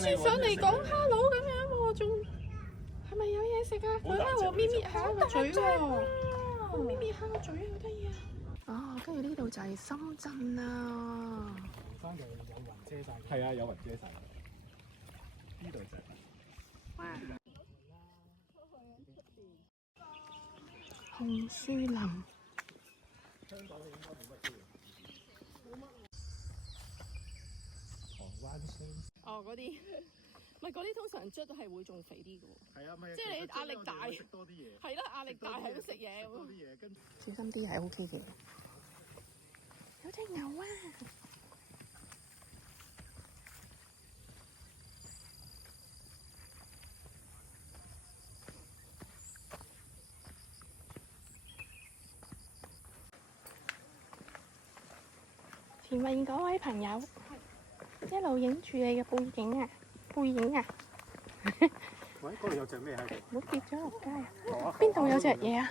似上嚟講 hello 咁樣喎，仲係咪有嘢食啊？佢喺我咪咪下個嘴喎，我咪咪下個嘴好得意啊！哦，跟住呢度就係深圳啊！山就有雲遮晒。係啊，有雲遮晒。呢度就係。哇！紅樹林。香港應該冇乜機會。台灣雙。哦，嗰啲，唔係嗰啲通常捽係會仲肥啲嘅喎。係啊，咪即係你壓力大，食多啲嘢。係啦，壓力大係咁食嘢。多啲嘢，跟住小心啲係 OK 嘅。有隻牛啊！前面嗰位朋友一路影住你嘅背影啊！喂，嗰度有隻咩喺度？唔好跌咗落街啊！邊度有隻嘢啊？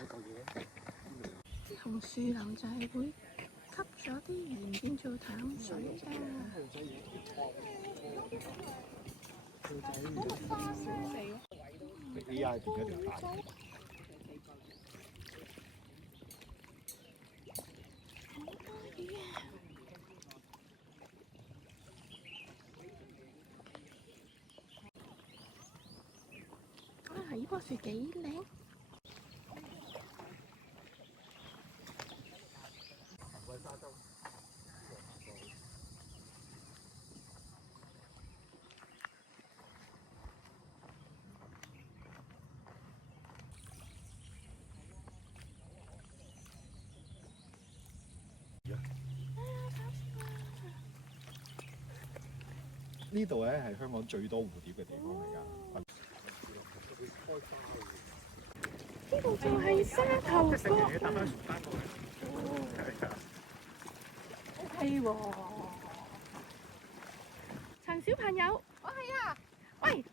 紅樹林就係會吸咗啲鹽變做淡水㗎。AI 變咗條大。啊！呢棵樹幾靚。呢度咧係香港最多蝴蝶嘅地方嚟㗎。呢度就係沙頭角。搭翻船翻過嚟。OK 喎。陳小朋友，我係啊。喂。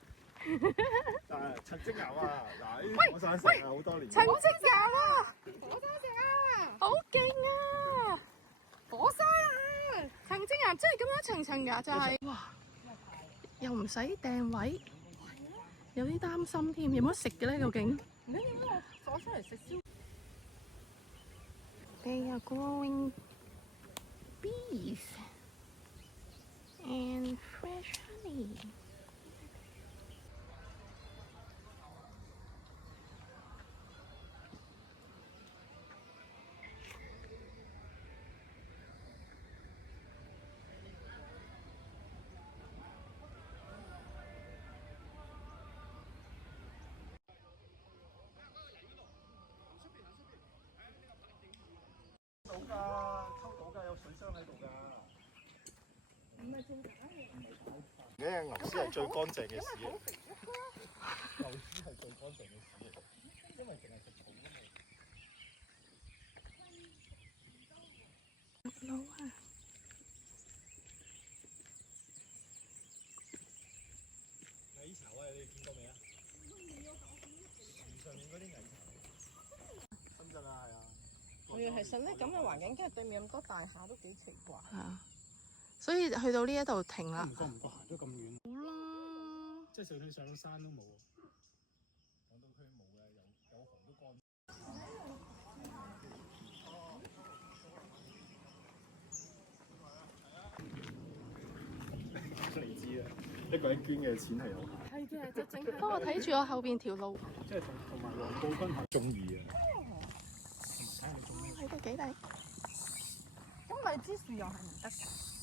陳積牛啊，嗱，火山石啊，好多年。陳積牛啊！火山石啊！好勁啊！火山啊！陳積牛真係咁一層層㗎，就係哇！又唔使訂位，有啲擔心添，有冇得食嘅咧？究竟？唔緊要啦，攞出嚟食燒。They are growing bees and fresh honey.抽到㗎，有水箱喺度㗎。唔係做假嘅。嘅牛屎係最乾淨嘅屎。牛屎係最乾淨嘅屎嚟，因為淨係食草㗎嘛。老啊！蟻巢啊！你哋見過未啊？樹上面嗰啲蟻巢。深圳啊，係啊。其實咧咁嘅環境，跟住對面咁多大廈都幾奇怪。啊，所以去到呢一度停啦。唔覺行咗咁遠。好啦，即係上去上到山都冇。港島區冇嘅，有紅都乾。你知啦，一個人捐嘅錢係有限。係嘅，就整係。幫我睇住我後邊條路。即係同埋黃埔軍校中意啊！睇下你中意。睇到幾靚。咁荔枝樹又係唔得㗎。